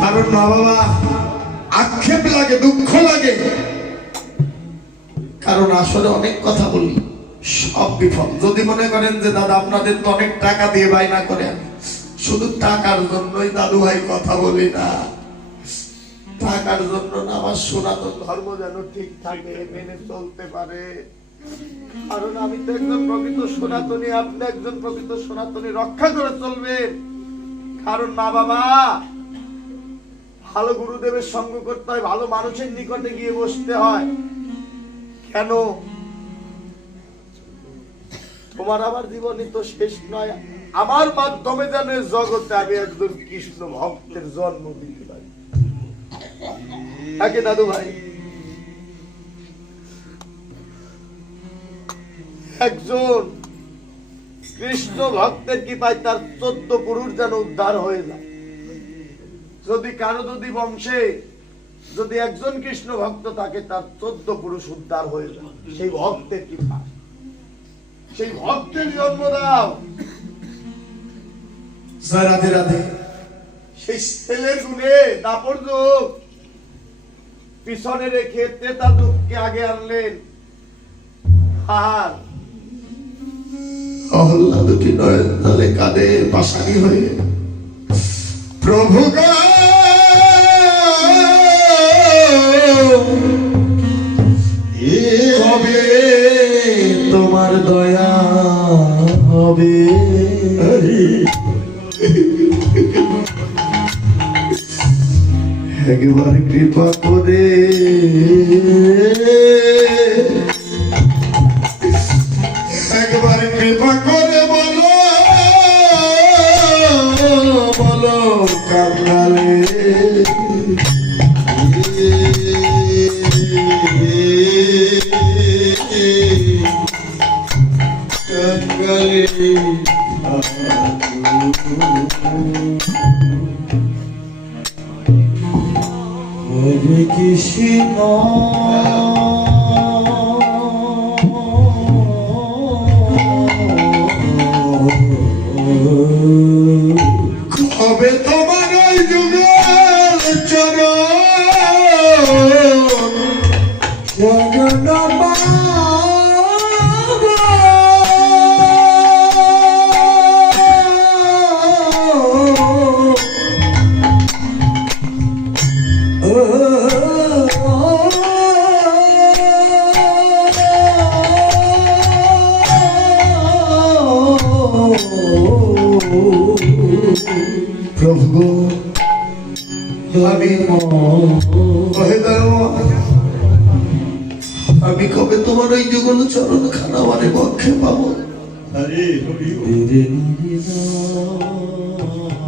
কারণ মা বাবা আক্ষেপ লাগে, দুঃখ লাগে। কারণ আসলে অনেক কথা বলি, সব বিফল। যদি মনে করেন যে, দাদা, আপনাদের তো অনেক টাকা দিয়ে বায়না করে আমি। শুধু টাকার জন্যই দাদু ভাই কথা বলি না। টাকার জন্য না, আমার সনাতন ধর্ম যেন ঠিক থাকে, মেনে চলতে পারে। কারণ আমি তো একজন প্রকৃত সনাতনী, আপনি একজন প্রকৃত সনাতনী, রক্ষা করে চলবেন। কারণ মা বাবা, ভালো গুরুদেবের সঙ্গ করতে হয়, ভালো মানুষের নিকটে গিয়ে বসতে হয়। কেন? তোমার আমার জীবনই তো শেষ নয়। আমার মাধ্যমে যেন জগতে আমি একজন কৃষ্ণ ভক্তের জন্ম দিতে পারি। দাদু ভাই একজন কৃষ্ণ ভক্তের কি পায় তার চোদ্দ পুরুষ যেন উদ্ধার হয়ে যায়। যদি কারও যদি বংশে যদি একজন কৃষ্ণ ভক্ত থাকে তার চোদ্দ পুরুষ উদ্ধার হয়ে যায়। সেই ভক্তের কি পায় সেই ভক্তের জন্ম দাও। রাধে রাধে। সেই ছেলের গুণে দাপর যুগ। পিছনে রেখে তেতা যুগকে আগে আনলেন। আর অহল্লা দুটি নয়ন তালে কাঁদে পাশানি হয়ে। প্রভু কবে তোমার দয়া হবে? একবার কৃপা করে কৃষ্ণ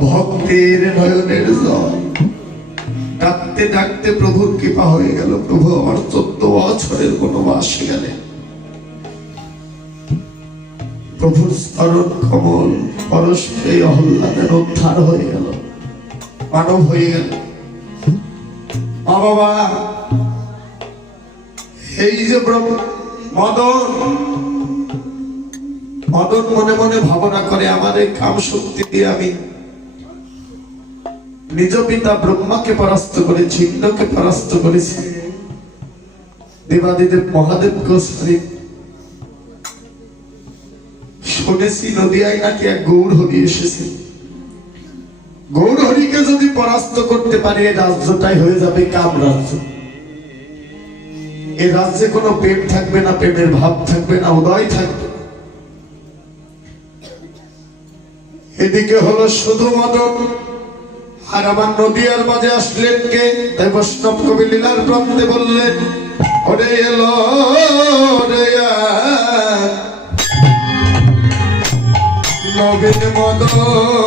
ভক্তের নয়নের জল ডাকতে ডাকতে প্রভুর কৃপা হয়ে গেল। প্রভু আমার চোদ্দ বছরের বনবাস গেলে। প্রভুর স্মরণ কমল পরস্পরে অহল্লাদের উদ্ধার হয়ে গেল। মানব হয়ে গেল। মা বাবা এই যে মদন মদন মনে মনে ভাবনা করে আমার এই কাম শক্তি দিয়ে আমি নিজ পিতা ব্রহ্মাকে পরাস্ত করেছি ইন্দ্রকে পরাস্ত করেছি। দেবাদিদেব মহাদেব গোস্বামী শুনেছি, নদিয়ায় নাকি এক গৌর হরি এসেছে। গৌর হরিকে যদি পরাস্ত করতে পারি, এই রাজ্যটাই হয়ে যাবে কাম রাজ্য। এ রাজ্যে কোনো প্রেম থাকবে না, প্রেমের ভাব থাকবে না, উদয় থাকবে। এদিকে হলো শুধু মদন আর আমার নদিয়ার মাঝে আসলেন কে? তাই বৈষ্ণব কবি লীলার প্রান্তে বললেন, ওরে এলো রে আর নবীন মদন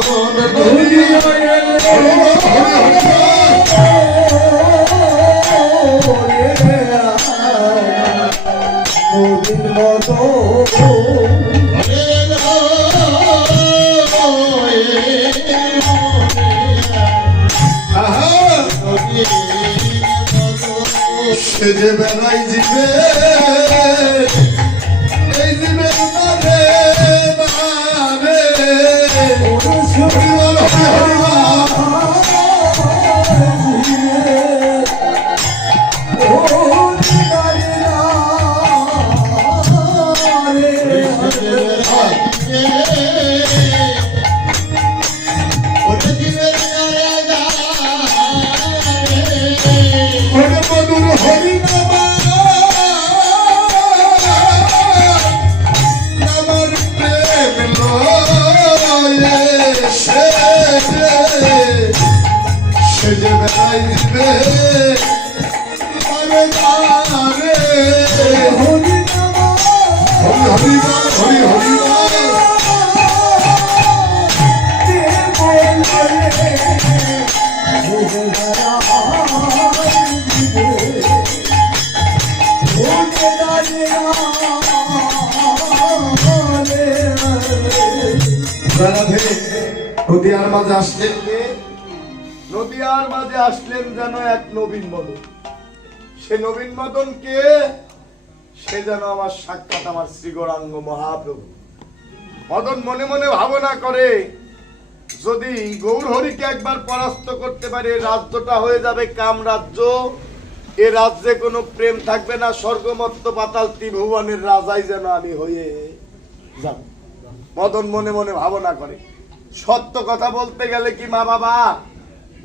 যে বেড়াই দিবে এই দিবে মানে মানে হরিবার হরিবার না রে হরি নাম হরি হরি বল, হরি হরি বল। রাধে নদিয়ার মাঝে আসলেন নদিয়ার মাঝে আসলেন যেন এক নবীন মদন। সে নবীন মদন কে? সে যেন আমার সাক্ষাৎ আমার শ্রী গৌরাঙ্গ মহাপ্রভু। মদন মনে মনে ভাবনা করে, যদি গৌরহরিকে একবার পরাস্ত করতে পারে রাজ্যটা হয়ে যাবে কাম রাজ্য। এ রাজ্যে কোনো প্রেম থাকবে না, স্বর্গমত্ত পাতাল ত্রিভুবনের রাজাই যেন আমি হয়ে যাব মদন মনে মনে ভাবনা করে। সত্য কথা বলতে গেলে কি মা বাবা?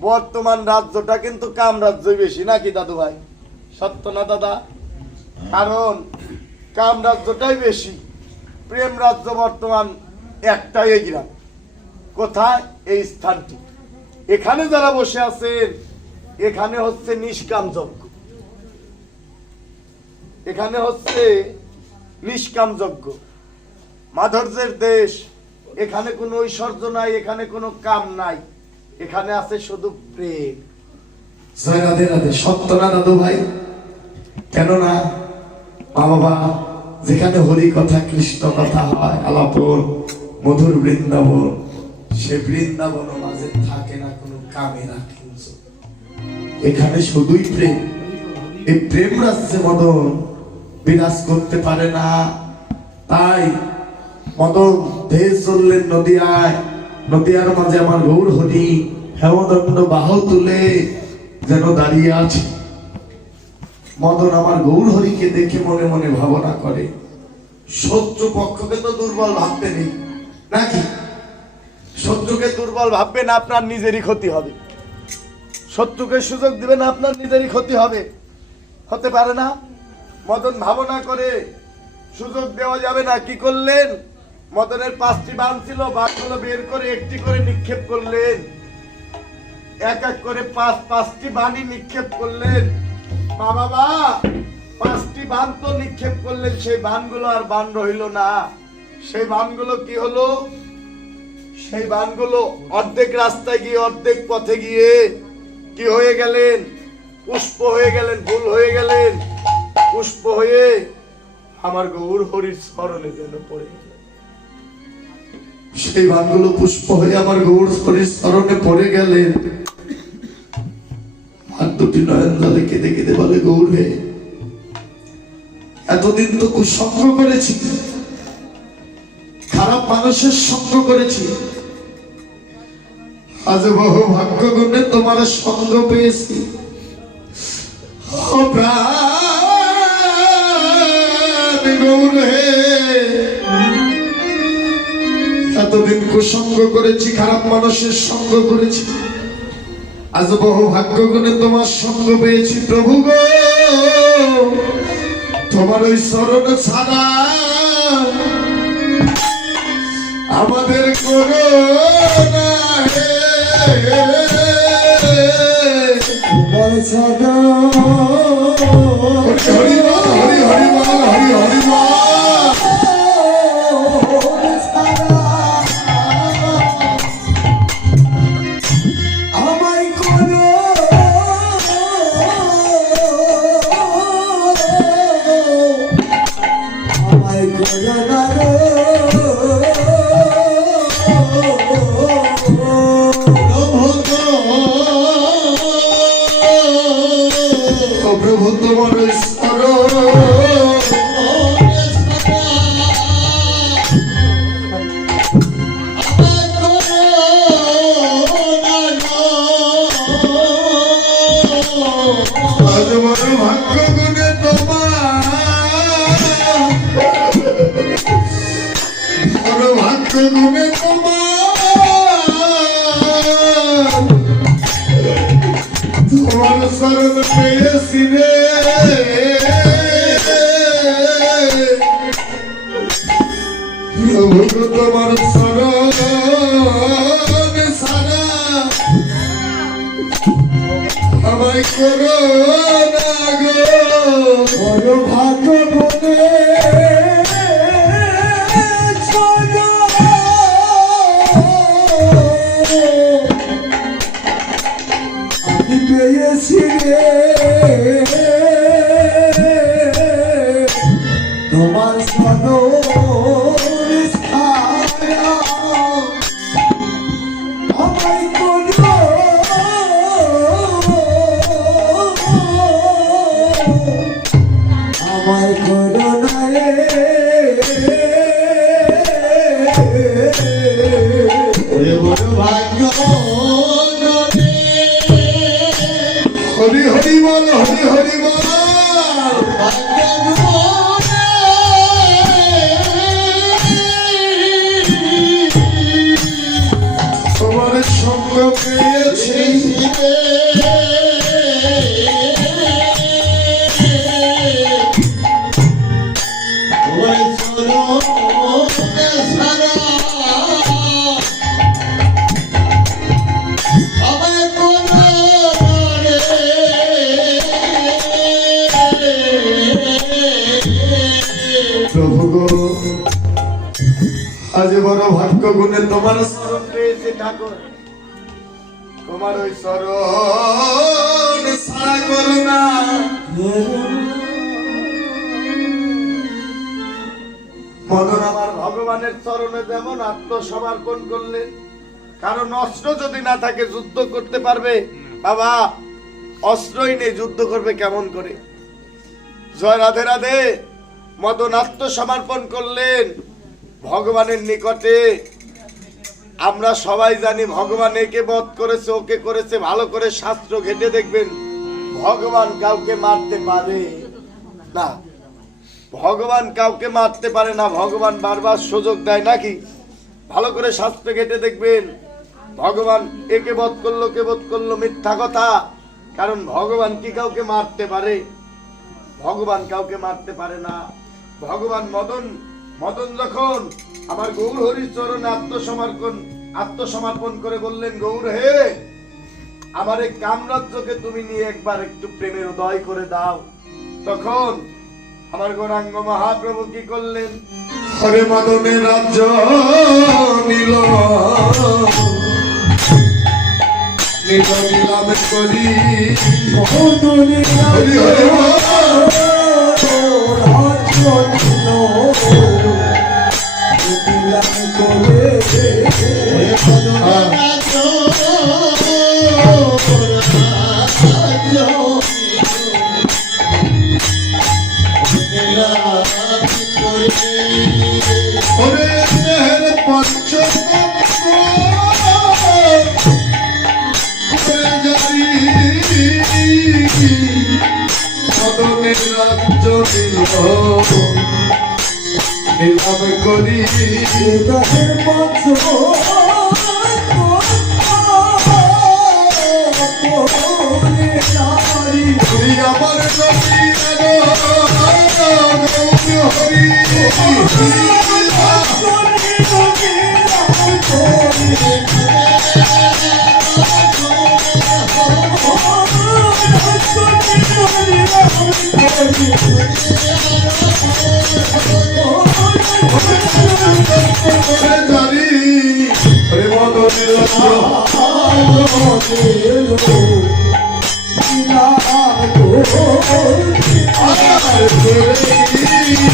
বর্তমান রাজ্যটা কিন্তু কাম রাজ্যই বেশি, নাকি দাদু ভাই? সত্য না দাদা? কারণ কাম রাজ্যটাই বেশি, প্রেম রাজ্য বর্তমান একটাই এই গ্রাম। কোথায়? এই স্থানটি। এখানে যারা বসে আছেন, এখানে হচ্ছে নিষ্কাম যজ্ঞ। এখানে হচ্ছে নিষ্কাম যজ্ঞ। মাধুর্যের দেশ, এখানে কোনো ঐশ্বর্য নাই, এখানে কোনো কাম নাই। এখানে আছে শুধু প্রেম। জয় রাধে রাধে সত্য না দাদু ভাই? কেননা মা বাবা যেখানে হরি কথা, কৃষ্ণ কথা হয়, আলাপন, মধুর বৃন্দাবন, সে বৃন্দাবন মাঝে থাকে না, কোনো কামেরা কিন্তু এখানে শুধুই প্রেম। এই প্রেম রাজ্যে মদন বিরাজ করতে পারে না। তাই মদন দেশ চললেন নদিয়ায় নদিয়ার মাঝে আমার গৌর হরি হেমদণ্ড বাহু তুলে যেন দাঁড়িয়ে আছে। মদন আমার গৌর হরিকে দেখে মনে মনে ভাবনা করে শত্রু পক্ষকে তো দুর্বল ভাবতে নেই, নাকি? শত্রুকে দুর্বল ভাববেন আপনার নিজেরই ক্ষতি হবে। শত্রুকে সুযোগ দিবেন আপনার নিজেরই ক্ষতি হবে। হতে পারে না? মদন ভাবনা করে সুযোগ দেওয়া যাবে না, কি করলেন? মদনের পাঁচটি বান ছিল বানগুলো বের করে একটি করে নিক্ষেপ করলেন। এক এক করে পাঁচ, পাঁচটি বাণী নিক্ষেপ করলেন। মা বাবা পাঁচটি বান তো নিক্ষেপ করলেন, সেই বানগুলো আর বান রইল না। সেই বানগুলো কি হলো? সেই বানগুলো অর্ধেক রাস্তায় গিয়ে, অর্ধেক পথে গিয়ে কি হয়ে গেলেন? পুষ্প হয়ে গেলেন, ভুল হয়ে গেলেন। পুষ্প হয়ে আমার গৌর হরির স্মরণে যেন পড়ে গেলেন সেই বানগুলো পুষ্প হয়ে আমার গৌর হরির স্মরণে পড়ে গেলেন আর দুটি নয়ন কেঁদে কেঁদে বলে, গৌর হে, এতদিন তো কুসঙ্গ করেছি। খারাপ মানুষের সঙ্গ করেছি। আজ বহু ভাগ্য গুণে তোমার সঙ্গ পেয়েছি। ও এতদিন কুসঙ্গ করেছি খারাপ মানুষের সঙ্গ করেছি। আজ বহু ভাগ্য গুণে তোমার সঙ্গ পেয়েছি প্রভু গো। তোমার ওই স্মরণ ছাড়া আমাদের করোনা হে প্রভু গো তোমার শরণ সারা। আমায় করো না গো ভাগ্য বলে। তোমার আজ বড় ভাগ্য গুণে তোমার স্মরণ পেয়েছি ঠাকুর। তোমার ওই স্মরণ সারা করো না। মদন আমার ভগবানের চরণে যেমন আত্মসমর্পণ করলেন কারণ অস্ত্র যদি না থাকে, যুদ্ধ করতে পারবে? বাবা, অস্ত্রই নেই, যুদ্ধ করবে কেমন করে? জয় রাধে রাধে। মদন আত্মসমর্পণ করলেন? ভগবানের নিকটে। আমরা সবাই জানি ভগবান একে বধ করেছে, ওকে করেছে, ভালো করে শাস্ত্র ঘেটে দেখবেন। ভগবান কাউকে মারতে পারে না। ভগবান কাউকে মারতে পারে না, ভগবান বারবার সুযোগ দেয় নাকি? ভালো করে শাস্ত্র ঘেটে দেখবেন, ভগবান একে বধ করল কে বধ করল, মিথ্যা কথা। কারণ ভগবান কি কাউকে মারতে পারে? ভগবান কাউকে মারতে পারে না। ভগবান মদন মদন যখন আমার গৌর হরির চরণে আত্মসমর্পণ আত্মসমর্পণ করে বললেন, গৌর হে, আমার এই কামরাজ্যকে তুমি নিয়ে একবার একটু প্রেমের উদয় করে দাও। তখন আমার গৌরাঙ্গ মহাপ্রভু কি করলেন? হরে মদনের রাজ্য নিল নিল নিলাম করি। হরি হরি বল। দিল নিলাম করি হরি আমার নবী জারি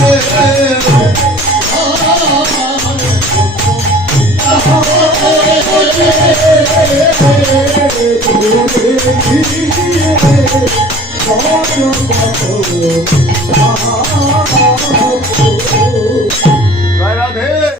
হরে রাধে।